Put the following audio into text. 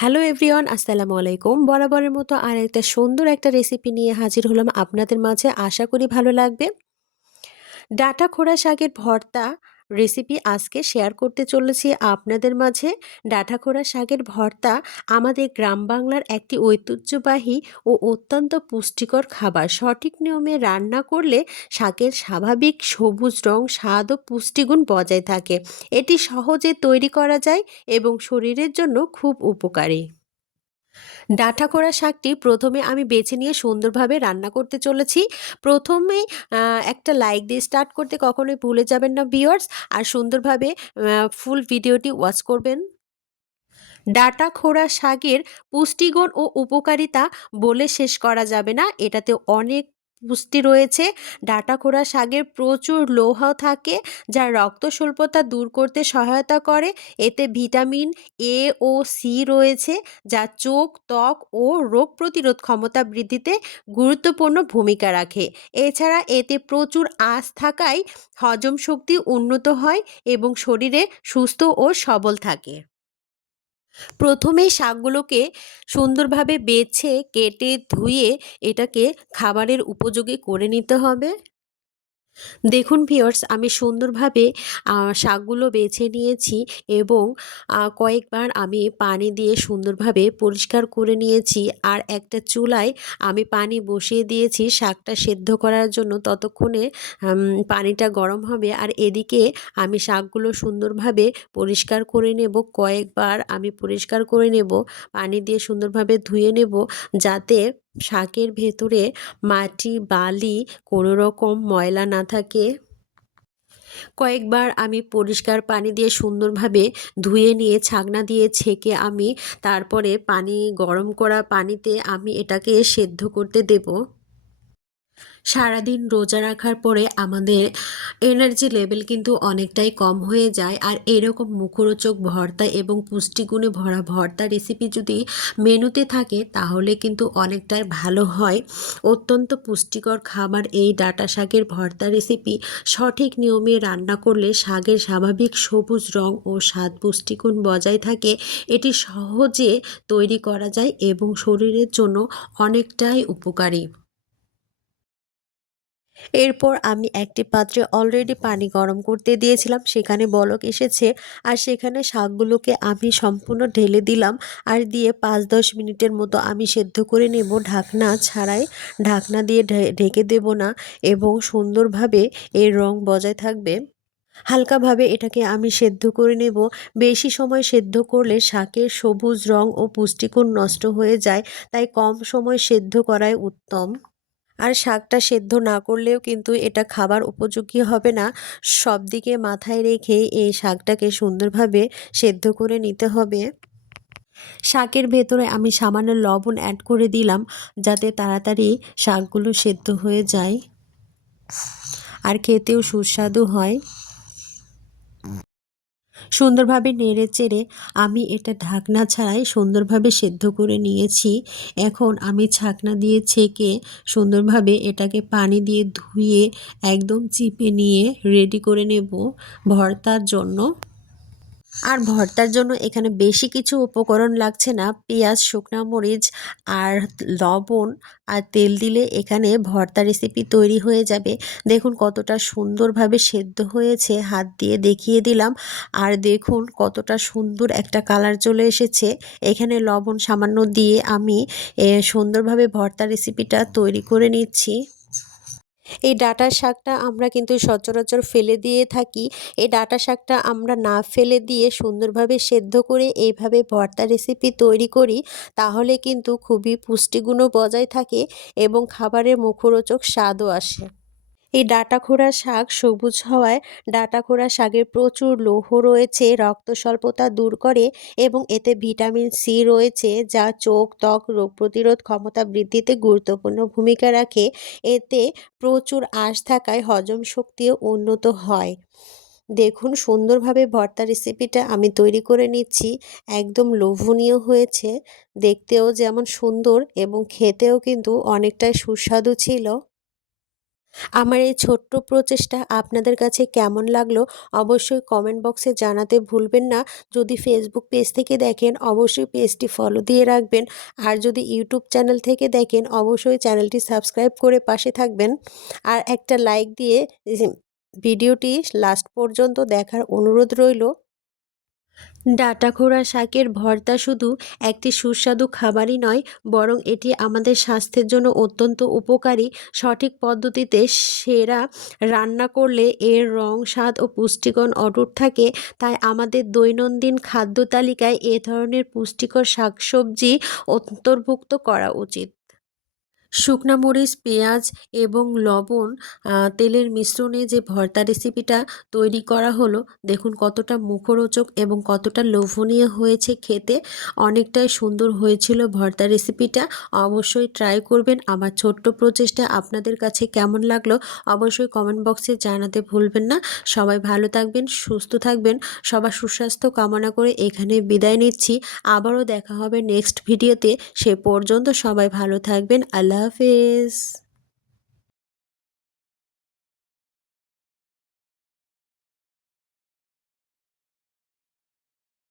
Hello everyone, আসসালামু আলাইকুম। বরাবরের মতো আর একটা সুন্দর একটা রেসিপি নিয়ে হাজির হলাম আপনাদের মাঝে। আশা করি ভালো লাগবে। ডাঁটা খোড়া শাকের ভর্তা রেসিপি আজকে শেয়ার করতে চলেছি আপনাদের মাঝে। ডাঁটা খোড়া শাকের ভর্তা আমাদের গ্রাম বাংলার একটি ঐতিহ্যবাহী ও অত্যন্ত পুষ্টিকর খাবার। সঠিক নিয়মে রান্না করলে শাকের স্বাভাবিক সবুজ রং, স্বাদ ও পুষ্টিগুণ বজায় থাকে। এটি সহজে তৈরি করা যায় এবং শরীরের জন্য খুব উপকারী। ডাঁটা করা শাকটি প্রথমে আমি বেছে নিয়ে সুন্দরভাবে রান্না করতে চলেছি। প্রথমেই একটা লাইক দিয়ে স্টার্ট করতে কখনোই ভুলে যাবেন না ভিউয়ার্স। আর সুন্দরভাবে ফুল ভিডিওটি ওয়াচ করবেন। ডাঁটা খোড়া শাকের পুষ্টিগুণ ও উপকারিতা বলে শেষ করা যাবে না। এটাতে অনেক পুষ্টি রয়েছে। ডাঁটা খোড়া শাকের প্রচুর লৌহ থাকে, যা রক্ত স্বল্পতা দূর করতে সহায়তা করে। এতে ভিটামিন এ ও সি রয়েছে, যা চোখ, ত্বক ও রোগ প্রতিরোধ ক্ষমতা বৃদ্ধিতে গুরুত্বপূর্ণ ভূমিকা রাখে। এছাড়া এতে প্রচুর আঁশ থাকায় হজম শক্তি উন্নত হয় এবং শরীরে সুস্থ ও সবল থাকে। প্রথমেই শাকগুলোকে সুন্দরভাবে বেছে, কেটে, ধুয়ে এটাকে খাবারের উপযোগী করে নিতে হবে। দেখুন ভিউয়ার্স, আমি সুন্দরভাবে শাকগুলো বেছে নিয়েছি এবং কয়েকবার আমি পানি দিয়ে সুন্দরভাবে পরিষ্কার করে নিয়েছি। আর একটা চুলায় আমি পানি বসিয়ে দিয়েছি শাকটা সেদ্ধ করার জন্য। ততক্ষণে পানিটা গরম হবে আর এদিকে আমি শাকগুলো সুন্দরভাবে পরিষ্কার করে নেব। কয়েকবার আমি পরিষ্কার করে নেব, পানি দিয়ে সুন্দরভাবে ধুয়ে নেব, যাতে শাকের ভেতরে মাটি, বালি, কোনো রকম ময়লা না থাকে। কয়েকবার আমি পরিষ্কার পানি দিয়ে সুন্দরভাবে ধুয়ে নিয়ে ছাকনা দিয়ে ছেঁকে আমি তারপরে গরম করা পানিতে আমি এটাকে সেদ্ধ করতে দেব। সারাদিন রোজা রাখার পরে আমাদের এনার্জি লেভেল কিন্তু অনেকটাই কম হয়ে যায়। আর এরকম মুখরোচক ভর্তা এবং পুষ্টিগুণে ভরা ভর্তা রেসিপি যদি মেনুতে থাকে তাহলে কিন্তু অনেকটাই ভালো হয়। অত্যন্ত পুষ্টিকর খাবার এই ডাঁটা শাকের ভর্তা রেসিপি সঠিক নিয়মে রান্না করলে শাকের স্বাভাবিক সবুজ রং ও স্বাদ, পুষ্টিগুণ বজায় থাকে। এটি সহজে তৈরি করা যায় এবং শরীরের জন্য অনেকটাই উপকারী। এরপর আমি একটি পাত্রে অলরেডি পানি গরম করতে দিয়েছিলাম, সেখানে বলক এসেছে। আর সেখানে শাকগুলোকে আমি সম্পূর্ণ ঢেলে দিলাম আর দিয়ে ৫-১০ মিনিটের মতো আমি সেদ্ধ করে নেব ঢাকনা ছাড়াই। ঢাকনা দিয়ে ঢেকে দেব না এবং সুন্দরভাবে এর রং বজায় থাকবে। হালকাভাবে এটাকে আমি সেদ্ধ করে নেব। বেশি সময় সেদ্ধ করলে শাকের সবুজ রং ও পুষ্টিগুণ নষ্ট হয়ে যায়, তাই কম সময় সেদ্ধ করাই উত্তম। আর শাকটা সেদ্ধ না করলেও কিন্তু এটা খাবার উপযোগী হবে না। সবদিকে মাথায় রেখে এই শাকটাকে সুন্দরভাবে সেদ্ধ করে নিতে হবে। শাকের ভেতরে আমি সামান্য লবণ অ্যাড করে দিলাম, যাতে তাড়াতাড়ি শাকগুলো সেদ্ধ হয়ে যায় আর খেতেও সুস্বাদু হয়। সুন্দরভাবে নেড়েচেড়ে আমি এটা ঢাকনা ছাড়াই সুন্দরভাবে সেদ্ধ করে নিয়েছি। এখন আমি ছাঁকনা দিয়ে ছেঁকে সুন্দরভাবে এটাকে পানি দিয়ে ধুয়ে একদম চিপে নিয়ে রেডি করে নেব ভর্তার জন্য। আর ভর্তার জন্য এখানে বেশি কিছু উপকরণ লাগছে না। পেঁয়াজ, শুকনা মরিচ আর লবণ আর তেল দিলে এখানে ভর্তা রেসিপি তৈরি হয়ে যাবে। দেখুন কতটা সুন্দরভাবে সেদ্ধ হয়েছে, হাত দিয়ে দেখিয়ে দিলাম। আর দেখুন কতটা সুন্দর একটা কালার চলে এসেছে। এখানে লবণ সামান্য দিয়ে আমি সুন্দরভাবে ভর্তা রেসিপিটা তৈরি করে নিচ্ছি। এই ডাঁটা শাকটা আমরা কিন্তু সচরাচর ফেলে দিয়ে থাকি। এই ডাঁটা শাকটা আমরা না ফেলে দিয়ে সুন্দরভাবে সেদ্ধ করে এইভাবে ভর্তা রেসিপি তৈরি করি, তাহলে কিন্তু খুবই পুষ্টিগুণও বজায় থাকে এবং খাবারের মুখরোচক স্বাদও আসে। এই ডাঁটা খোড়া শাক সবুজ হওয়ায় ডাঁটা খোড়া শাকের প্রচুর লৌহ রয়েছে, রক্ত স্বল্পতা দূর করে এবং এতে ভিটামিন সি রয়েছে, যা চোখ, ত্বক, রোগ প্রতিরোধ ক্ষমতা বৃদ্ধিতে গুরুত্বপূর্ণ ভূমিকা রাখে। এতে প্রচুর আঁশ থাকায় হজম শক্তিও উন্নত হয়। দেখুন সুন্দরভাবে ভর্তা রেসিপিটা আমি তৈরি করে নিচ্ছি। একদম লোভনীয় হয়েছে, দেখতেও যেমন সুন্দর এবং খেতেও কিন্তু অনেকটাই সুস্বাদু ছিল। আমার এই ছোট্ট প্রচেষ্টা আপনাদের কাছে কেমন লাগলো অবশ্যই কমেন্ট বক্সে জানাতে ভুলবেন না। যদি ফেসবুক পেজ থেকে দেখেন অবশ্যই পেজটি ফলো দিয়ে রাখবেন। আর যদি ইউটিউব চ্যানেল থেকে দেখেন অবশ্যই চ্যানেলটি সাবস্ক্রাইব করে পাশে থাকবেন। আর একটা লাইক দিয়ে ভিডিওটি লাস্ট পর্যন্ত দেখার অনুরোধ রইল। ডাঁটাখোড়া শাকের ভর্তা শুধু একটি সুস্বাদু খাবারই নয়, বরং এটি আমাদের স্বাস্থ্যের জন্য অত্যন্ত উপকারী। সঠিক পদ্ধতিতে সেরা রান্না করলে এর রং, স্বাদ ও পুষ্টিগুণ অটুট থাকে। তাই আমাদের দৈনন্দিন খাদ্য তালিকায় এ ধরনের পুষ্টিকর শাকসবজি অন্তর্ভুক্ত করা উচিত। শুকনা মরিচ, পেঁয়াজ এবং লবণ তেলের মিশ্রণে যে ভর্তা রেসিপিটা তৈরি করা হলো, দেখুন কতটা মুখরোচক এবং কতটা লোভনীয় হয়েছে খেতে। অনেকটাই সুন্দর হয়েছিল ভর্তা রেসিপিটা। অবশ্যই ট্রাই করবেন। আমার ছোট্ট প্রচেষ্টা আপনাদের কাছে কেমন লাগলো অবশ্যই কমেন্ট বক্সে জানাতে ভুলবেন না। সবাই ভালো থাকবেন, সুস্থ থাকবেন। সবার সুস্বাস্থ্য কামনা করে এখানে বিদায় নিচ্ছি। আবারও দেখা হবে নেক্সট ভিডিওতে। সে পর্যন্ত সবাই ভালো থাকবেন। আল্লাহ হাফেজ।